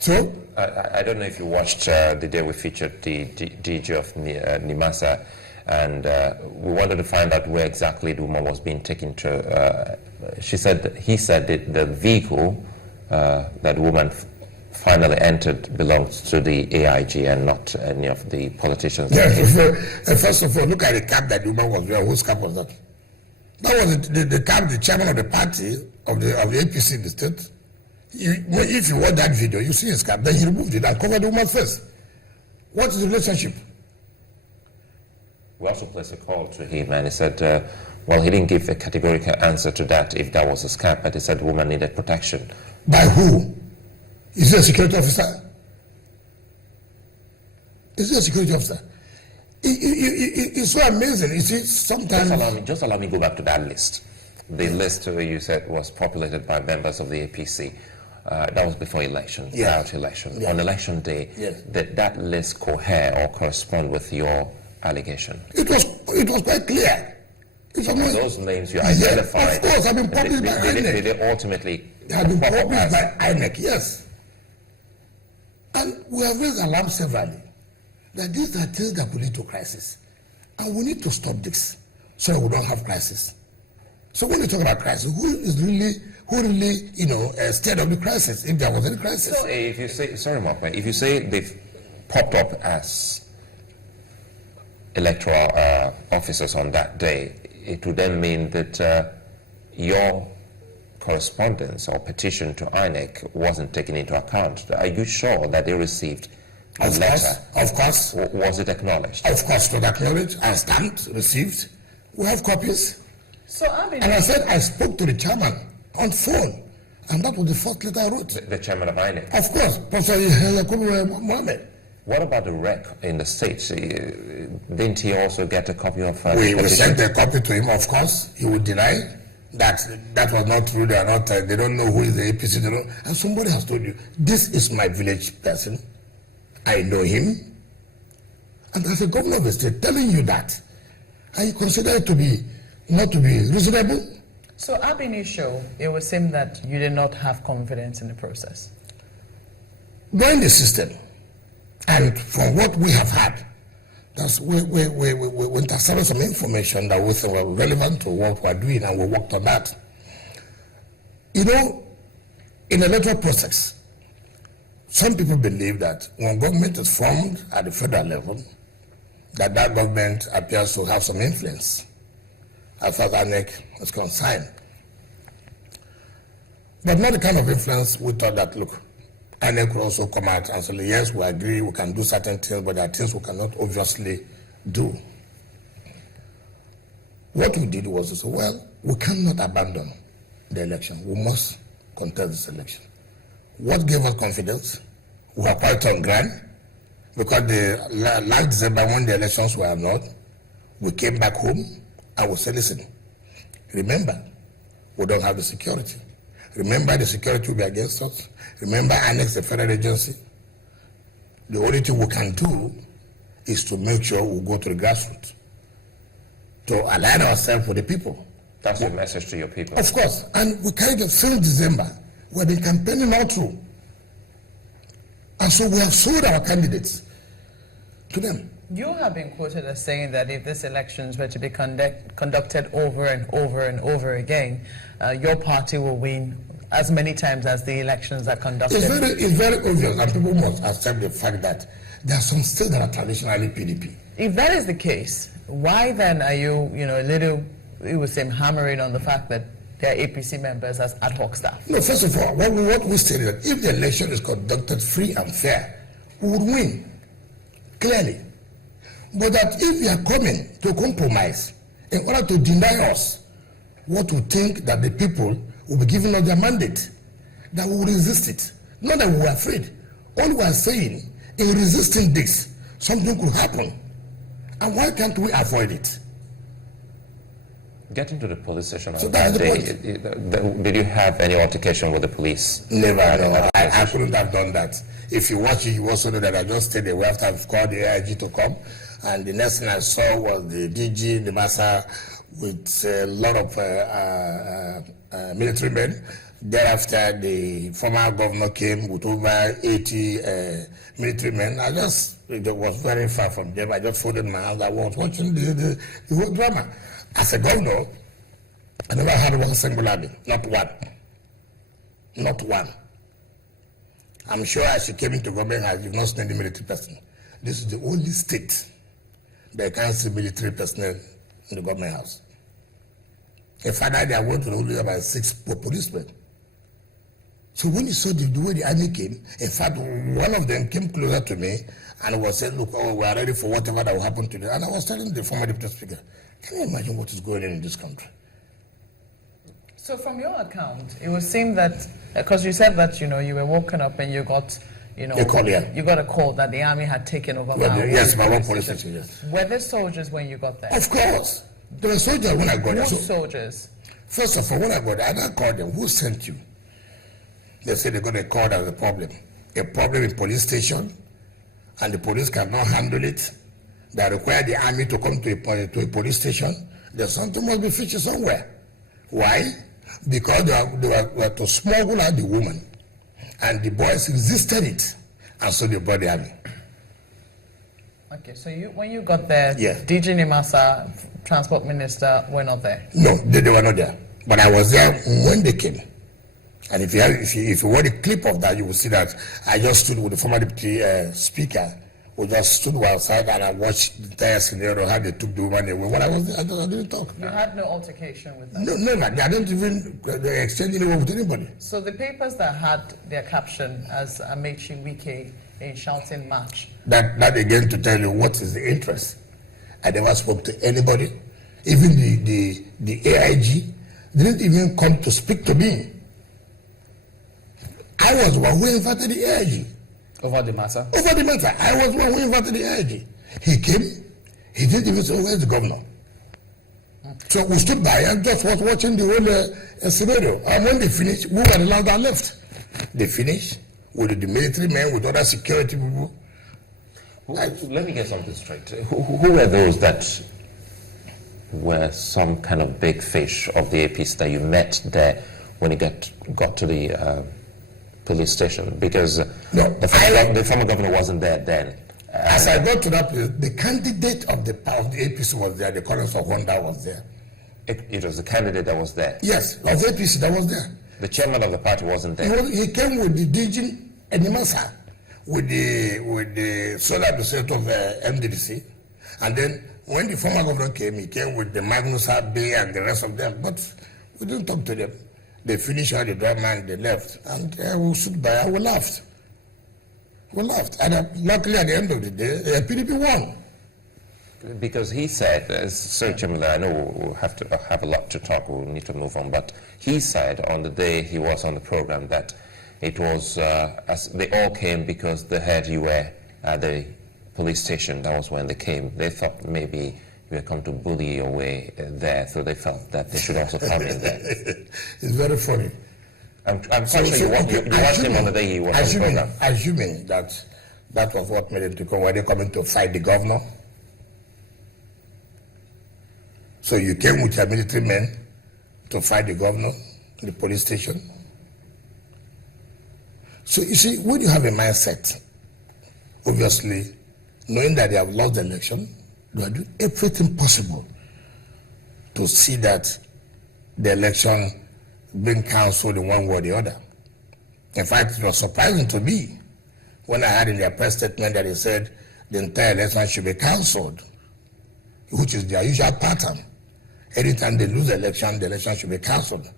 So? I don't know if you watched the day we featured the DG of Nimasa, and we wanted to find out where exactly the woman was being taken to. He said that the vehicle that the woman finally entered belongs to the AIG and not any of the politicians. Yes, first of all, look at the cab that the woman was wearing. Whose cab was that? That was the cab, the chairman of the party of the APC in the state. If you watch that video, you see his cab, then he removed it and covered the woman's face. What is the relationship? We also placed a call to him, and he said, well, he didn't give a categorical answer to that if that was a scam, but he said the woman needed protection. By who? Is he a security officer? Is he a security officer? It's so amazing. You see, sometimes... Just allow me to go back to that list. The list you said was populated by members of the APC. That was before election, prior to election. On election day, did that list cohere or correspond with your allegation? It was quite clear. Those names you identified. Of course, have been published by INEC. Did they ultimately... They have been published by INEC, yes. And we have raised alarm severally that these are things that will lead to crisis. And we need to stop this so that we don't have crisis. So when you talk about crisis, who really, stirred up the crisis, if there was any crisis? So if you say, sorry, Mark, if you say they've popped up as electoral officers on that day, it would then mean that your correspondence or petition to INEC wasn't taken into account. Are you sure that they received a letter? Of course. Was it acknowledged? Of course, it was acknowledged and stamped, received. We have copies. And I said I spoke to the chairman on phone, and that was the first letter I wrote. The chairman of INEC? Of course, Professor Yakubu Mohammed. What about the rec in the States? Didn't he also get a copy of we sent a copy to him, of course. He would deny that was not true. They are not. They don't know who is the APC. They don't, and somebody has told you, this is my village person. I know him. And as a governor of the state telling you that, and you consider it to be not to be reasonable. So ab initio, it would seem that you did not have confidence in the process. During the system, and from what we have had, we intercepted some information that we thought were relevant to what we're doing, and we worked on that. In the electoral process, some people believe that when government is formed at the federal level, that government appears to have some influence as far as INEC is concerned. But not the kind of influence we thought that, look, INEC could also come out and say, yes, we agree, we can do certain things, but there are things we cannot obviously do. What we did was to say, well, we cannot abandon the election. We must contest this election. What gave us confidence? We were quite on ground, because the last December, when the elections were not, we came back home and we said, listen, remember, we don't have the security. Remember, the security will be against us. Remember, INEC, the federal agency. The only thing we can do is to make sure we go to the grassroots, to align ourselves with the people. That's your message to your people. Of course. And we carried it since December. We've been campaigning all through. And so we have sold our candidates to them. You have been quoted as saying that if these elections were to be conducted over and over and over again, your party will win as many times as the elections are conducted. It's very obvious, and people must accept the fact that there are some states that are traditionally PDP. If that is the case, why then are you, a little, it would seem, hammering on the fact that there are APC members as ad hoc staff? No, first of all, what we say is that if the election is conducted free and fair, we would win, clearly. But that if we are coming to compromise in order to deny us what we think that the people will be giving us their mandate, that we will resist it. Not that we are afraid. All we are saying, in resisting this, something could happen. And why can't we avoid it? Getting to the police station on that day, did you have any altercation with the police? Never. I couldn't have done that. If you watch it, you also know that I just stayed away after I've called the AIG to come. And the next thing I saw was the DG, the Massa, with a lot of military men. Thereafter, the former governor came with over 80 military men. It was very far from them. I just folded my hands. I was watching the whole drama. As a governor, I never had one single army, not one. Not one. I'm sure as she came into government, I did not see any military person. This is the only state that can't see military personnel in the government house. In fact, I went to only about 6 policemen. So when you saw the way the army came, in fact, one of them came closer to me and was saying, look, we are ready for whatever that will happen today. And I was telling the former deputy speaker, can you imagine what is going on in this country? So from your account, it would seem that, because you said that, you were woken up and you got, A call, yeah. You got a call that the army had taken over. Yes, my one police station, yes. Were there soldiers when you got there? Of course. There were soldiers when I got there. Who soldiers? First of all, when I got there, I called them. Who sent you? They said they got a call as a problem in police station, and the police cannot handle it. They require the army to come to a police station. There's something must be fishy somewhere. Why? Because they were to smuggle out the woman, and the boys resisted it, and so they brought the army. Okay, so when you got there, yeah. DG Nimasa, Transport Minister, were not there? No, they were not there. But I was there when they came. And if you want a clip of that, you will see that I just stood with the former deputy speaker. We just stood outside and I watched the entire scenario, how they took the woman away. When I was there, I didn't talk. You had no altercation with them? No, I didn't even exchange any word with anybody. So the papers that had their caption as Amechi Wike in shouting march. That again to tell you what is the interest. I never spoke to anybody. Even the AIG didn't even come to speak to me. I was one who invited the AIG. Over the matter? Over the matter. I was one who invited the AIG. He came, he didn't even say, where's the governor? So we stood by and just was watching the whole scenario. And when they finished, we were the last that left. They finished with the military men, with other security people. Let me get something straight. Who were those that were some kind of big fish of the APC that you met there when you got to the police station? Because the former governor wasn't there then. As I got to that place, the candidate of the APC was there, the Collins of Honda was there. It was the candidate that was there? Yes, of the APC that was there. The chairman of the party wasn't there? He came with the DG Nimasa, with the sole administrator of MDDC. And then when the former governor came, he came with the Magnus Bay and the rest of them. But we didn't talk to them. They finished all the drama and they left. And we stood by and we laughed. We laughed. And luckily at the end of the day, PDP won. Because he said, Sir Chimila, I know we'll have a lot to talk, we'll need to move on, but he said on the day he was on the program that it was, as they all came because they heard you were at the police station. That was when they came. They thought maybe you were come to bully your way there, so they felt that they should also come in there. It's very funny. I'm quite sure you watched him on the day he was on the program. Assuming that was what made him to come. Were they coming to fight the governor? So you came with your military men to fight the governor in the police station? So you see, when you have a mindset, obviously, knowing that they have lost the election, they are doing everything possible to see that the election being cancelled in one way or the other. In fact, it was surprising to me when I heard in their press statement that they said the entire election should be cancelled, which is their usual pattern. Anytime they lose the election should be cancelled.